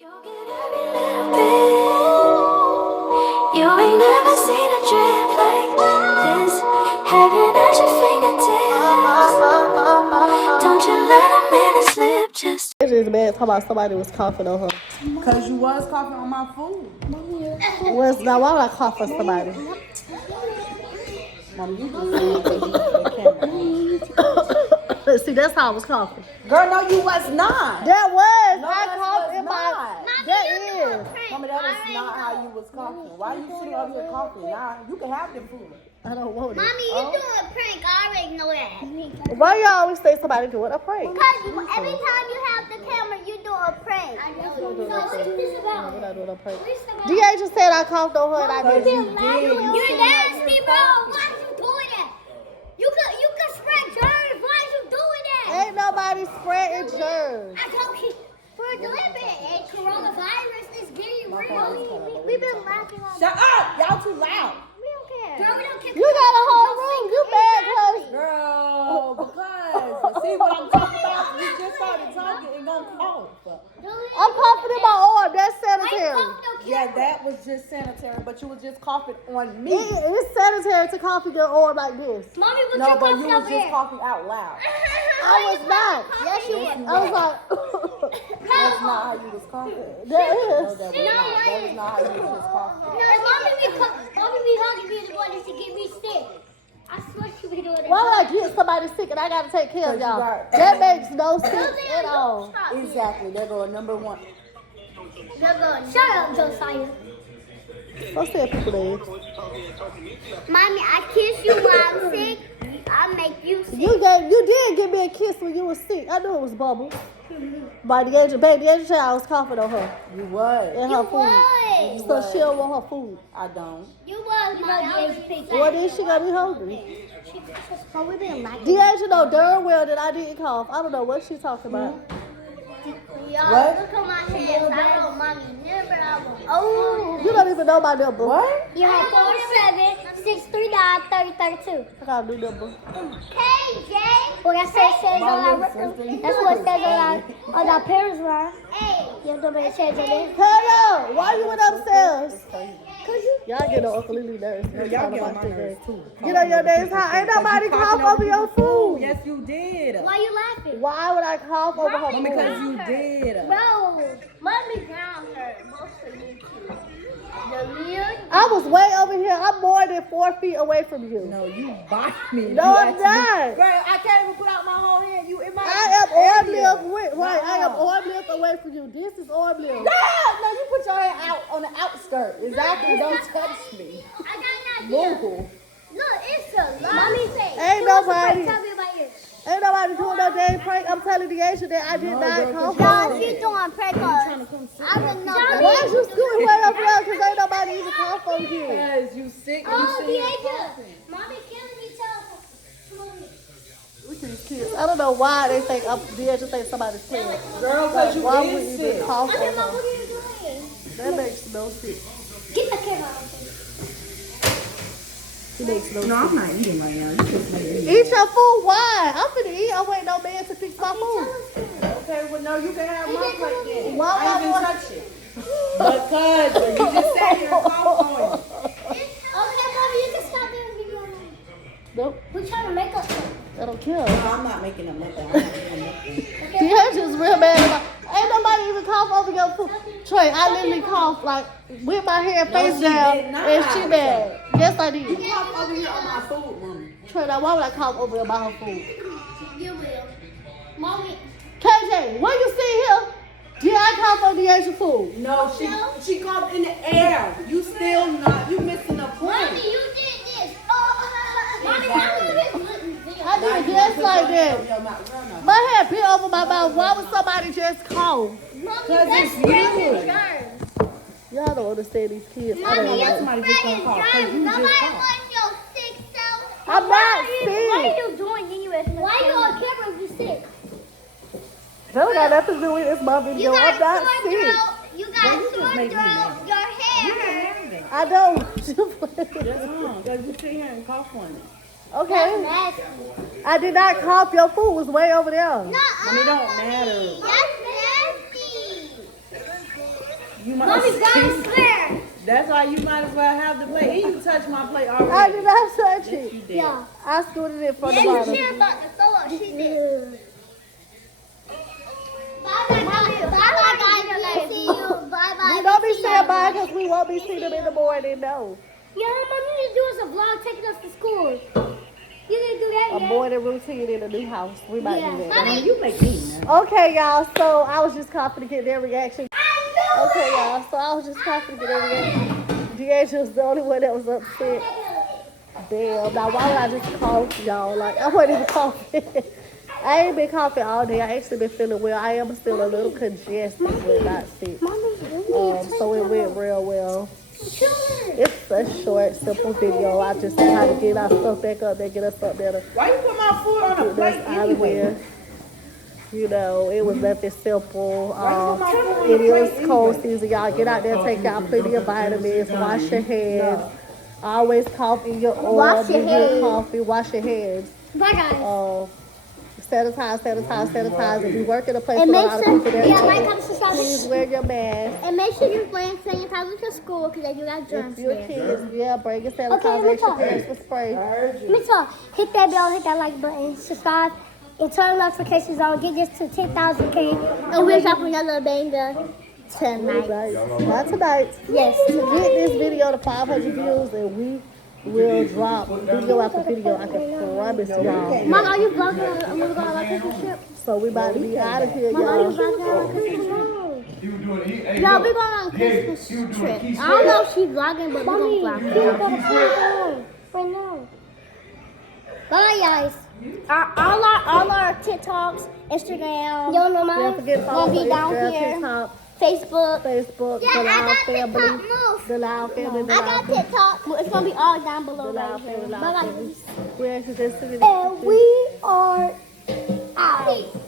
You'll get every little bit. You ain't never seen a drip like this. Heaven at your fingertips. Don't you let a minute slip. Just It's just bad talking about somebody was coughing on her. Cause you was coughing on my food. Now why would I cough for somebody? Mom, you just saying because you the camera. See, that's how I was coughing. Girl, no, you was not. That was. No, I that coughed was in my. not. That is. Mommy, that is not how you was coughing. Why you sitting up here coughing? Nah, you can have the food. I don't want it. Mommy, you doing a prank. I already know that. Why y'all always say somebody doing a prank? Because every time you have the camera, you do a prank. So what is this about? We're not doing a prank. What's about? DA just said I coughed on her and I didn't. You're nasty, bro. Why are you doing that? You could spread germs. Why are you doing that? Ain't nobody spreading germs. I don't keep for deliberate. And coronavirus is getting real. We've been laughing all Shut up! Y'all too loud. We don't care. Girl, we don't care. You got a whole room. You mad cause Girl, because see what I'm talking about? We just started talking and gonna cough. I'm coughing in my arm. That's sanitary. Yeah, that was just sanitary, but you was just coughing on me. It's sanitary to cough in your arm like this. Mommy, what No, you but coughing you was over just there? coughing out loud. I was not. Yes, you was. I was like, That's not how you was coughing. that No, is. that was not. That was not how you was coughing. No, mommy be hugging me the one to get me sick. I swear she be doing that. Why would I get somebody sick and I gotta take care of y'all? Right. That makes no sense at all. Exactly. They're going number one. Shut up, Josiah. Don't say people names. Mommy, I kiss you when I'm sick. I make you sick. You did give me a kiss when you were sick. I knew it was Bubble. By the age of child, I was coughing on her You was. and You her food. was. So she don't want her food. I don't. You was, Mommy. Well, then she gonna be hungry. But we been like Deja know darn well that I didn't cough. I don't know what she's talking about. y'all, What? look at my hands. I know Mommy never ever. Oh. You don't even know my number. What? You have 476393032. I got a new number. KJ. Well, that's what it says on our parents' line. Hey. You have to change your name. Hello, why you went upstairs? Cause you. Y'all get on Uncle Lily nerves. No, y'all get on my nerves too. Get on your nerves. How ain't nobody cough over your food? Yes, you did. Why you laughing? Why would I cough over her food? Because you did. Bro, Mommy ground her. Both of you two. I was way over here. I'm more than 4 feet away from you. No, you bite me. No, You I'm actually- not. Girl, I can't even put out my whole hand. You in my I am arm area. lift with right. I am arm lift away from you. This is arm lift. No, you put your hand out on the outskirt. Exactly. Don't touch me. I got an idea. Move. Look, it's a lot. Mommy say. Ain't nobody. Tell me about yours. Ain't nobody doing no damn prank. I'm telling the Asia that I did not cough. Y'all, she doing prank calls. I don't know. Why is you scooting way over there? Because ain't nobody even cough over here. Because you sick. Oh, you Diego. Mommy killing me. Tell me. I don't know why they think they just think somebody's playing. Girl, because you Why would is you even sick. cough I don't know on her? what are you doing. That makes no sense. Get the camera out. It makes no No, sense. I'm not eating right now. You just made me Eat your food. Why? I'm finna eat. I'm waiting on man to fix my food. Okay, well, no, you can have my plate then. Why I ain't would I even touch it. Because you just sat here and coughed on it. Okay, Mommy, you can stop doing video. Nope. We're trying to make up something. I don't care. No, I'm not making them nothing. I'm not making nothing. Deandra's real mad about. Ain't nobody even cough over your food. Trey, I literally coughed like with my hair face she down, did not. and she mad. Yes, I did. You coughed over here on my food, Mommy. Trey, now why would I cough over about her food? You will. Mommy. KJ, what you see here? Did I cough on Deandra's food? No, she coughed in the air. You still not. You missing the point. Mommy, you did this. Oh, Mommy, I did it just like that. My hair bit over my mouth. Why would somebody just cough? Mommy, it's spreading you. germs. Y'all don't understand these kids. I Mommy, don't you're know. somebody just spreading gonna cough, 'cause germs. you just Nobody coughed. wants your sick self. I'm not What are sick. you doing anyway? Why you on camera if you sick? That don't got nothing to do with this mom You video. got I'm not sore sick. throat. You got Well, you just sore made me mad. throat. Your hair. I don't. Because you sit here and cough on it. Okay. Nasty. I did not cough. Your food was way over there. No, I mean, it don't matter. That's nasty. You might. Mommy, God swear. That's why you might as well have the plate. He can touch my plate I already. did not touch Yes, it. you did. Yeah. I scooted it from the And bottom. she about to throw up. She did. Bye-bye, guys. See you. Bye-bye. We don't be saying bye because we won't be seeing them in the morning, no. Yo, Mom, you need to do us a vlog taking us to school. You need to do that, A yeah? morning routine in a new house. We might Yeah. do that. Mommy, You make me mad. Okay, y'all. So I was just confident to get their reaction. I know Okay, y'all. So I was just confident to get their reaction. Deasia was the only one that was upset. Damn. Now, why would I just cough, y'all? Like, I wasn't even coughing. I ain't been coughing all day. I actually been feeling well. I am still a little congested, but not sick. So it went real well. It's a short, simple video. I just try to get our stuff back up there, get us up there to Why you put my food on the get plate us out of anyway? there. You know, it was nothing simple. Why you put my food on It the plate is cold anyway? season. Y'all get out there, take y'all plenty of vitamins, wash your hands. Always cough in your oil, Wash your drink your hands. coffee, wash your hands. Bye, guys. Sanitize. If you work in a place And with a make lot of sure, people there, yeah, like, comment, subscribe. please wear your mask. And make sure you bring sanitizer to school because you got germs If your there. kids, yeah, bring your Okay, sanitizer, let me your parents talk. for spray. Mitchell, hit that bell, hit that like button, subscribe, and turn notifications on. Get this to 10,000K, and we'll drop another banger tonight. Not tonight. Yes, To get this video to 500 views, and we will drop video after video. I can promise y'all. Mom, are you vlogging? I'm gonna go on my Christmas trip. So we about to be out of here, Mom, are you y'all. vlogging on my Christmas trip? He was doing, he, Y'all, we going on a Christmas trip. I don't know if she's vlogging, but we're gonna vlog. Right now. Bye, guys. All our TikToks, Instagram. Y'all know Don't mine. forget to follow Gonna be down Instagram, here. TikTok, Facebook. Facebook, Yeah, the I Loud got Family. TikTok. Move. The Loud Family, the I Loud got Family. TikTok. It's gonna be all down below The right Loud here. Family, Bye, Loud guys. Family. We're actually just sitting And we are out.